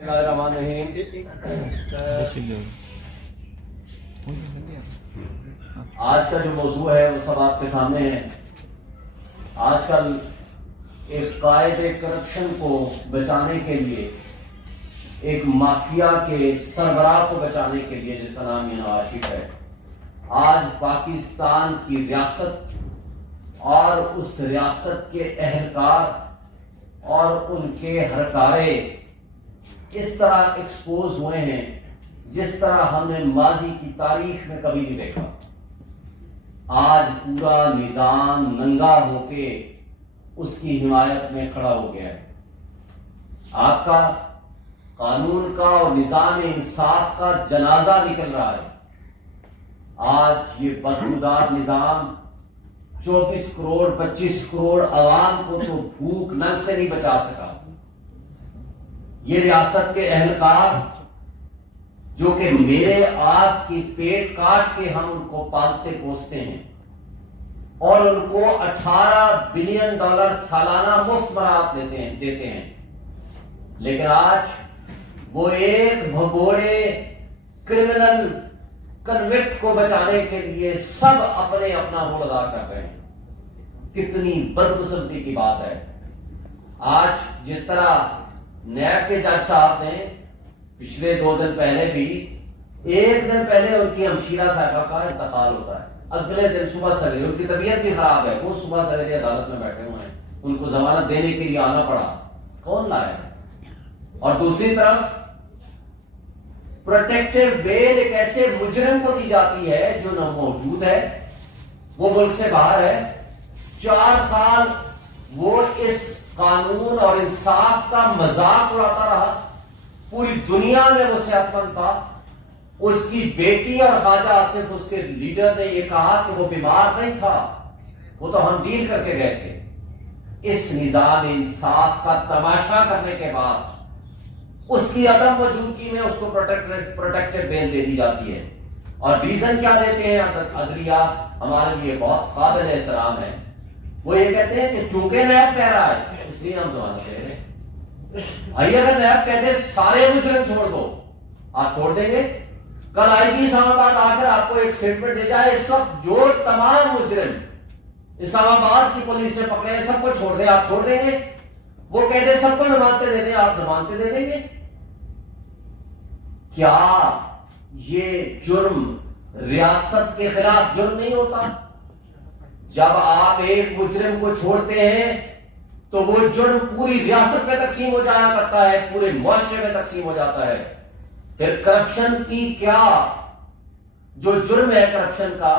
آج کا جو موضوع ہے وہ سب آپ کے سامنے ہے۔ آج کل ایک قائد کرپشن کو بچانے کے لیے، ایک مافیا کے سربراہ کو بچانے کے لیے، جس کا نام نواز شریف ہے، آج پاکستان کی ریاست اور اس ریاست کے اہلکار اور ان کے ہرکارے اس طرح ایکسپوز ہوئے ہیں جس طرح ہم نے ماضی کی تاریخ میں کبھی نہیں دیکھا۔ آج پورا نظام ننگا ہو کے اس کی حمایت میں کھڑا ہو گیا ہے۔ آپ کا قانون کا اور نظام انصاف کا جنازہ نکل رہا ہے۔ آج یہ بدبودار نظام 24 کروڑ 25 کروڑ عوام کو تو بھوک ننگ سے نہیں بچا سکا۔ یہ ریاست کے اہلکار جو کہ میرے آپ کی پیٹ کاٹ کے ہم ان کو پالتے پوستے ہیں اور ان کو $18 بلین سالانہ مفت برآمد دیتے ہیں، لیکن آج وہ ایک بھگوڑے کرمنل کنوکٹ کو بچانے کے لیے سب اپنا رول ادا کر رہے ہیں۔ کتنی بدقسمتی کی بات ہے۔ آج جس طرح نیب کے جج صاحب نے پچھلے 2 دن پہلے بھی، 1 دن پہلے ان کی ہمشیرہ صاحبہ کا انتقال ہوتا ہے، اگلے دن صبح سویرے ان کی طبیعت بھی خراب ہے، وہ صبح سویرے عدالت میں بیٹھے ہوئے ہیں، ان کو ضمانت دینے کے لیے آنا پڑا۔ کون لایا ہے؟ اور دوسری طرف پروٹیکٹیو بیل ایک ایسے مجرم کو دی جاتی ہے جو نہ موجود ہے، وہ ملک سے باہر ہے، 4 سال وہ اس قانون اور انصاف کا مذاق اڑاتا رہا، پوری دنیا میں وہ صحت مند تھا۔ اس کی بیٹی اور خواجہ آصف اس کے لیڈر نے یہ کہا کہ وہ بیمار نہیں تھا، وہ تو ہم ڈیل کر کے گئے تھے۔ اس نظام انصاف کا تماشا کرنے کے بعد اس کی عدم موجودگی میں اس کو پروٹیکٹیو بیل دے دی جاتی ہے، اور ریزن کیا دیتے ہیں عدلیہ ہمارے لیے بہت قابل احترام ہے۔ وہ یہ کہتے ہیں کہ چونکہ نیب کہہ رہا ہے اس لیے ہم ضمانت دے رہے ہیں۔ اگر نیب کہتے سارے مجرم چھوڑ دو، آپ چھوڑ دیں گے؟ کل آئی جی اسلام آباد آ کر آپ کو ایک اسٹیٹمنٹ دے جائے اس وقت جو تمام مجرم اسلام آباد کی پولیس نے پکڑے ہیں سب کو چھوڑ دیں، آپ چھوڑ دیں گے؟ وہ کہتے سب کو ضمانتیں دے دیں، آپ ضمانتیں دے دیں گے؟ کیا یہ جرم ریاست کے خلاف جرم نہیں ہوتا؟ جب آپ ایک مجرم کو چھوڑتے ہیں تو وہ جرم پوری ریاست میں تقسیم ہو جایا کرتا ہے، پورے معاشرے میں تقسیم ہو جاتا ہے۔ پھر کرپشن کی کیا جو جرم ہے کرپشن کا،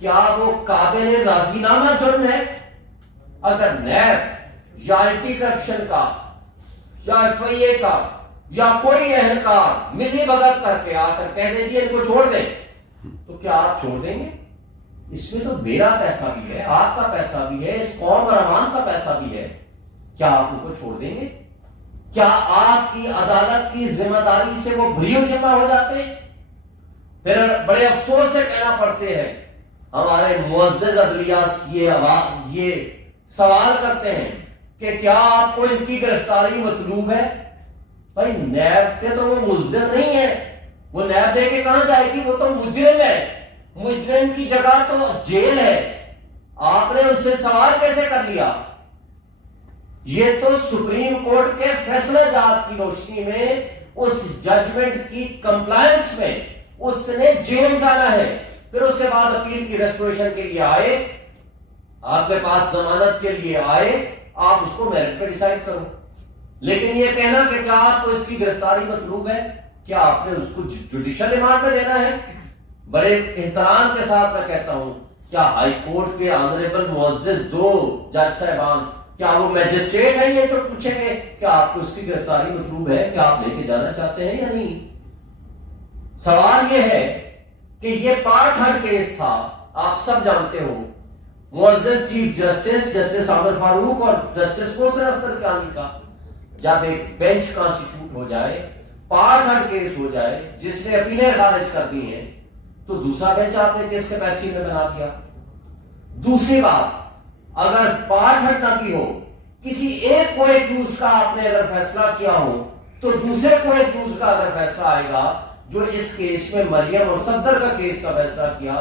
کیا وہ قابل راضی نامہ جرم ہے؟ اگر نیب یا اینٹی کرپشن کا یا FIA کا یا کوئی اہلکار ملی بھگت کر کے آ کر کہہ دیں جی ان کو چھوڑ دیں، تو کیا آپ چھوڑ دیں گے؟ اس میں تو میرا پیسہ بھی ہے، آپ کا پیسہ بھی ہے، اس قوم اور عوام کا پیسہ بھی ہے، کیا آپ ان کو چھوڑ دیں گے؟ کیا آپ کی عدالت کی ذمہ داری سے وہ بری ذمہ ہو جاتے ہیں؟ پھر بڑے افسوس سے کہنا پڑتے ہیں ہمارے معزز عدلیہ یہ سوال کرتے ہیں کہ کیا آپ کو ان کی گرفتاری مطلوب ہے؟ بھائی نیب کے تو وہ ملزم نہیں ہے، وہ نیب دے کے کہاں جائے گی؟ وہ تو مجرم ہے، مجرم کی جگہ تو جیل ہے، آپ نے ان سے سوال کیسے کر لیا؟ یہ تو سپریم کورٹ کے فیصلہ جات کی روشنی میں اس ججمنٹ کی کمپلائنس میں اس نے جیل جانا ہے۔ پھر اس کے بعد اپیل کی ریسٹوریشن کے لیے آئے، آپ کے پاس ضمانت کے لیے آئے، آپ اس کو میرٹ پہ ڈیسائیڈ کرو۔ لیکن یہ کہنا کہ کیا آپ کو اس کی گرفتاری مطلوب ہے، کیا آپ نے اس کو جوڈیشل ریمانڈ میں دینا ہے؟ بڑے احترام کے ساتھ میں کہتا ہوں، کیا ہائی کورٹ کے آنریبل معزز 2 جج صاحبان کیا وہ میجسٹریٹ ہیں یہ جو پوچھیں گے کہ آپ کو اس کی گرفتاری مطلوب ہے، کہ آپ لے کے جانا چاہتے ہیں یا نہیں؟ سوال یہ ہے کہ یہ پارٹ ہر کیس تھا، آپ سب جانتے ہو، معزز چیف جسٹس عامر فاروق اور جسٹس محسن اختر کانی کا۔ جب ایک بینچ کانسٹیٹیوٹ ہو جائے، پارٹ ہر کیس ہو جائے، جس نے اپیلیں خارج کر دی ہیں، تو دوسرا بینچ آپ نے کس کیپیسٹی میں بنا دیا؟ دوسری بات، اگر پارٹ ہٹ نہ کی ہو، کسی ایک کو ایکیوز کا آپ نے اگر فیصلہ کیا ہو تو دوسرے کوئی دوسرا اگر فیصلہ آئے گا جو اس کیس میں مریم اور صفدر کا کیس کا فیصلہ کیا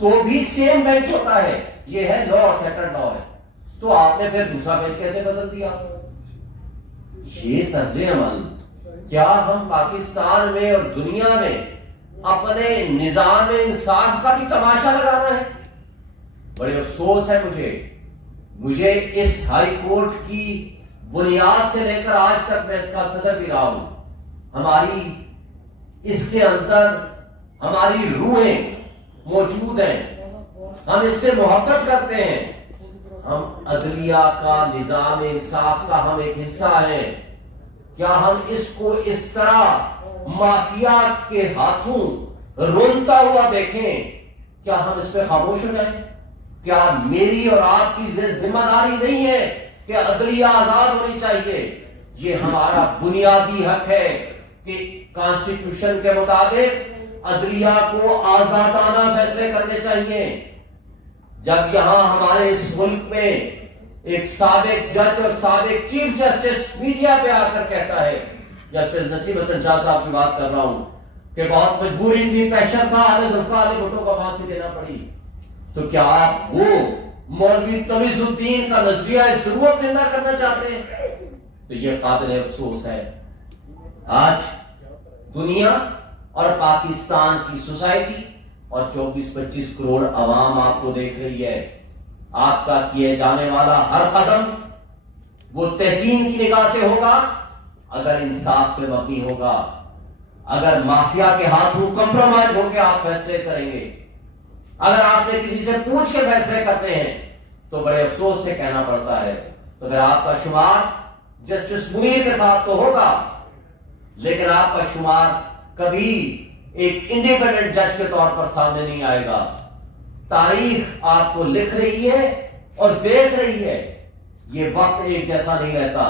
تو بھی سیم بینچ ہوتا ہے. یہ ہے لا، سیکنڈ لا ہے. تو آپ نے پھر دوسرا بینچ کیسے بدل دیا؟ یہ طرز عمل کیا ہم پاکستان میں اور دنیا میں اپنے نظام انصاف کا بھی تماشا لگانا ہے؟ بڑے افسوس ہے مجھے اس ہائی کورٹ کی بنیاد سے لے کر آج تک میں اس کا صدر بھی رہا ہوں. ہماری اس کے اندر ہماری روحیں موجود ہیں، ہم اس سے محبت کرتے ہیں، ہم عدلیہ کا، نظام انصاف کا ہم ایک حصہ ہیں. کیا ہم اس کو اس طرح مافیا کے ہاتھوں رونتا ہوا دیکھیں؟ کیا ہم اس پہ خاموش ہو جائیں؟ کیا میری اور آپ کی ذمہ داری نہیں ہے کہ عدلیہ آزاد ہونی چاہیے؟ یہ ہمارا بنیادی حق ہے کہ کانسٹیٹیوشن کے مطابق عدلیہ کو آزادانہ فیصلے کرنے چاہیے. جب یہاں ہمارے اس ملک میں ایک سابق جج اور سابق چیف جسٹس میڈیا پہ آ کر کہتا ہے، جسٹس نسیم حسن شاہ صاحب کی بات کر رہا ہوں، کہ بہت مجبوری تھی، پریشر تھا، ہمیں ذوالفقار علی بھٹو کو پھانسی دینا پڑی، تو کیا آپ وہ مولوی تمیز الدین کا نظریہ ضرورت زندہ کرنا چاہتے ہیں؟ تو یہ قابل افسوس ہے. آج دنیا اور پاکستان کی سوسائٹی اور 24-25 کروڑ عوام آپ کو دیکھ رہی ہے. آپ کا کیے جانے والا ہر قدم وہ تحسین کی نگاہ سے ہوگا اگر انصاف پہ مبنی ہوگا. اگر مافیا کے ہاتھوں کمپرومائز ہو کے آپ فیصلے کریں گے، اگر آپ نے کسی سے پوچھ کے فیصلے کرتے ہیں، تو بڑے افسوس سے کہنا پڑتا ہے تو پھر آپ کا شمار جسٹس منیر کے ساتھ تو ہوگا، لیکن آپ کا شمار کبھی ایک انڈیپینڈنٹ جج کے طور پر سامنے نہیں آئے گا. تاریخ آپ کو لکھ رہی ہے اور دیکھ رہی ہے، یہ وقت ایک جیسا نہیں رہتا.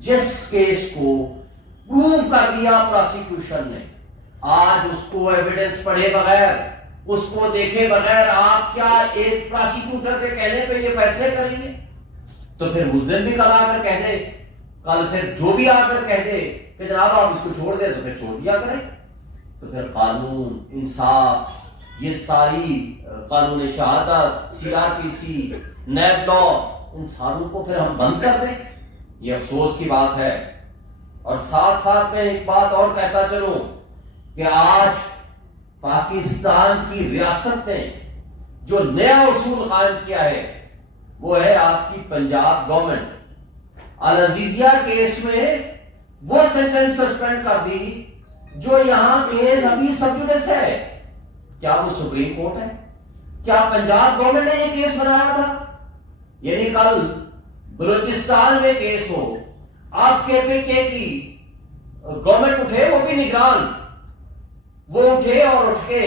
جس کیس کو پروو کر دیا پراسیکیوشن نے، آج اس کو ایویڈنس پڑھے بغیر، اس کو دیکھے بغیر آپ کیا ایک پراسیکیوٹر کے کہنے پہ یہ فیصلے کریں گے؟ تو پھر ملزم بھی کل آ کر کہہ دے، کل پھر جو بھی آ کر کہہ دے کہ جناب آپ اس کو چھوڑ دیں، تو پھر چھوڑ دیا کریں. تو پھر قانون، انصاف، یہ ساری قانون شہادت، CRPC، نیب لا، ان ساروں کو پھر ہم بند کر دیں. یہ افسوس کی بات ہے. اور ساتھ ساتھ میں ایک بات اور کہتا چلوں کہ آج پاکستان کی ریاست نے جو نیا اصول قائم کیا ہے وہ ہے آپ کی پنجاب گورنمنٹ. العزیزیہ کیس میں وہ سینٹنس سسپینڈ کر دی جو یہاں کیس ابھی سب جوڈس ہے. کیا وہ سپریم کورٹ ہے؟ کیا پنجاب گورنمنٹ نے یہ کیس بنایا تھا؟ یعنی کل بلوچستان میں کیس ہو، آپ KPK کی گورنمنٹ اٹھے، وہ بھی نگران، وہ اٹھے اور اٹھ کے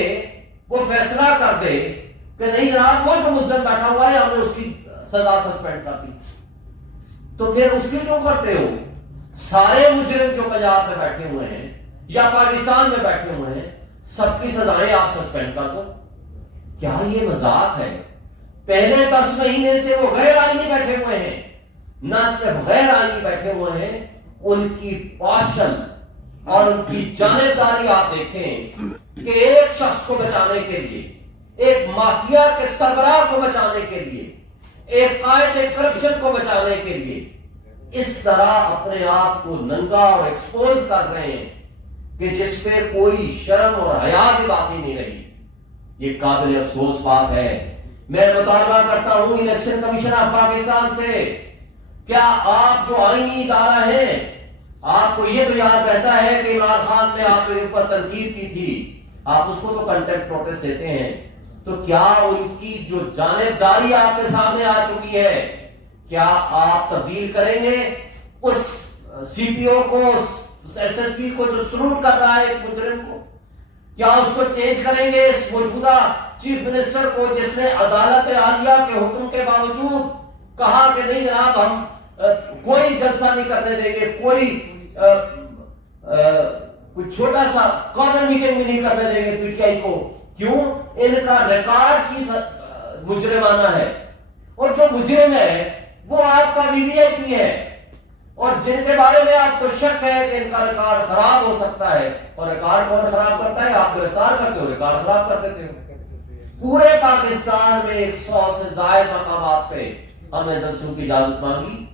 وہ فیصلہ کر دے کہ نہیں جناب وہ جو ملزم بیٹھا ہوا ہے ہم نے اس کی سزا سسپینڈ کر دی. تو پھر اس کی کیوں کرتے ہو؟ سارے مجرم جو پنجاب میں بیٹھے ہوئے ہیں یا پاکستان میں بیٹھے ہوئے ہیں، سب کی سزائیں آپ سسپینڈ کر دو. کیا یہ مذاق ہے؟ پہلے 10 مہینے سے وہ غیر آئینی بیٹھے ہوئے ہیں. نہ صرف غیر آئینی بیٹھے ہوئے ہیں، ان کی پاشن اور ان کی جانبداری آپ دیکھیں کہ ایک شخص کو بچانے کے لیے، ایک مافیا کے سربراہ کو بچانے کے لیے، ایک قائد کرپشن کو بچانے کے لیے اس طرح اپنے آپ کو ننگا اور ایکسپوز کر رہے ہیں کہ جس پہ کوئی شرم اور حیا بھی باقی نہیں رہی. یہ قابل افسوس بات ہے. میں مطالبہ کرتا ہوں الیکشن کمیشن آف پاکستان سے، کیا آپ جو آئینی ادارہ ہیں، آپ کو یہ تو یاد رہتا ہے کہ عمران خان نے آپ کے اوپر تنقید کی تھی، آپ اس کو تو کنٹمپٹ نوٹس دیتے ہیں، تو کیا ان کی جو جانبداری آپ کے سامنے آ چکی ہے، کیا آپ تبدیل کریں گے اس CPO کو، SSP کو جو سلوٹ کر رہا ہے ایک مجرم کو؟ کیا اس کو چینج کریں گے اس موجودہ چیف منسٹر کو جس نے عدالت عالیہ کے حکم کے باوجود کہا کہ نہیں جناب ہم کوئی جلسہ نہیں کرنے دیں گے، کوئی چھوٹا سا کارنر میٹنگ بھی نہیں کرنے دیں گے PTI کو؟ کیوں؟ ان کا ریکارڈ کی مجرمانہ ہے، اور جو مجرم ہے وہ آپ کا VVIP ہے، اور جن کے بارے میں آپ کو شک ہے کہ ان کا ریکارڈ خراب ہو سکتا ہے، اور ریکارڈ کون خراب کرتا ہے؟ آپ گرفتار کرتے ہو، ریکارڈ خراب کر دیتے ہو۔ پورے پاکستان میں 100 سے زائد مقامات پہ ہم نے جلسوں کی اجازت مانگی،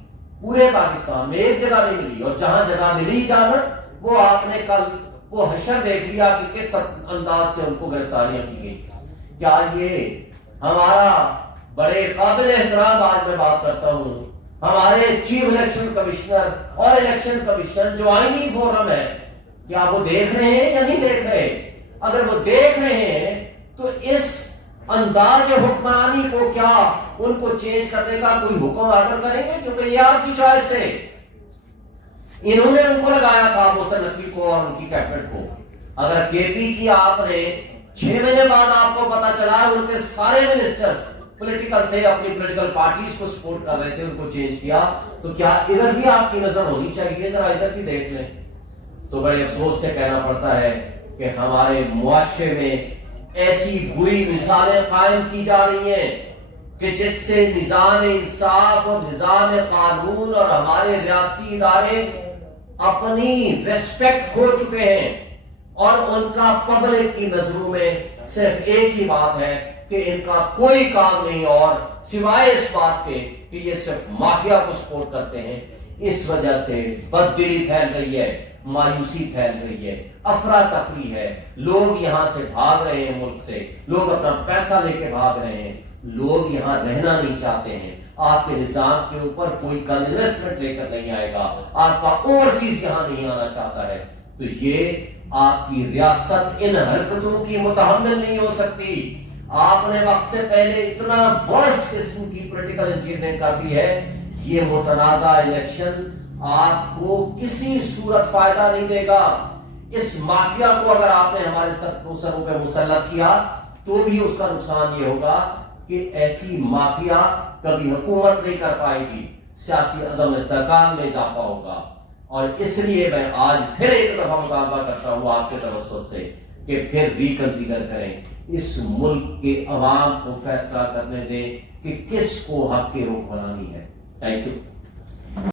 پورے پاکستان میں ایک جگہ نہیں ملی، اور جہاں جگہ ملی اجازت وہ آپ نے کل وہ حشر دیکھ لیا کہ کس انداز سے ان کو گرفتاریاں کی گئی۔ کیا یہ ہمارا بڑے قابل احترام، آج میں بات کرتا ہوں، ہمارے چیف الیکشن کمشنر اور الیکشن کمیشن جو آئینی فورم ہے، کیا وہ دیکھ رہے ہیں یا نہیں دیکھ رہے؟ اگر وہ دیکھ رہے ہیں تو اس انداز حکمرانی کو کیا ان کو چینج کرنے کا کوئی حکم آرڈر کریں گے؟ کیونکہ یہ آپ کی چوائس تھے، انہوں نے ان کو لگایا تھا، محسن نقوی کو اور ان کی کیبنٹ کو۔ اگر کے پی کی آپ نے 6 مہینے بعد آپ کو پتا چلا ان کے سارے منسٹرز پولیٹیکل تھے، اپنی پولیٹیکل پارٹیز کو سپورٹ کر رہے تھے، ان کو چینج کیا، تو کیا ادھر بھی آپ کی نظر ہونی چاہیے؟ ذرا ادھر بھی دیکھ لیں۔ تو بڑے افسوس سے کہنا پڑتا ہے کہ ہمارے معاشرے میں ایسی بری مثالیں قائم کی جا رہی ہیں کہ جس سے نظام انصاف اور نظام قانون اور ہمارے ریاستی ادارے اپنی ریسپیکٹ کھو چکے ہیں، اور ان کا پبلک کی نظروں میں صرف ایک ہی بات ہے کہ ان کا کوئی کام نہیں اور سوائے اس بات کے کہ یہ صرف مافیا کو سپورٹ کرتے ہیں۔ اس وجہ سے بددلی پھیل رہی ہے، مایوسی پھیل رہی ہے، افراتفری ہے، لوگ یہاں سے بھاگ رہے ہیں، ملک سے لوگ اپنا پیسہ لے کے بھاگ رہے ہیں، لوگ یہاں رہنا نہیں چاہتے ہیں۔ آپ کے نظام کے اوپر کوئی کل انویسٹمنٹ لے کر نہیں آئے گا، آپ کا اوورسیز یہاں نہیں آنا چاہتا ہے، تو یہ آپ کی ریاست ان حرکتوں کی متحمل نہیں ہو سکتی۔ آپ نے وقت سے پہلے اتنا ورسٹ قسم کی پولیٹیکل انجینئرنگ کر دی ہے، یہ متنازع الیکشن آپ کو کسی صورت فائدہ نہیں دے گا۔ اس مافیا کو اگر آپ نے ہمارے سروں پہ مسلط کیا تو بھی اس کا نقصان یہ ہوگا کہ ایسی مافیا کبھی حکومت نہیں کر پائے گی، سیاسی عدم استحکام میں اضافہ ہوگا۔ اور اس لیے میں آج پھر ایک دفعہ مطالبہ کرتا ہوں آپ کے توسط سے کہ پھر ریکنسیڈر کریں، اس ملک کے عوام کو فیصلہ کرنے دیں کہ کس کو حق کی حکمرانی ہے۔ Thank you.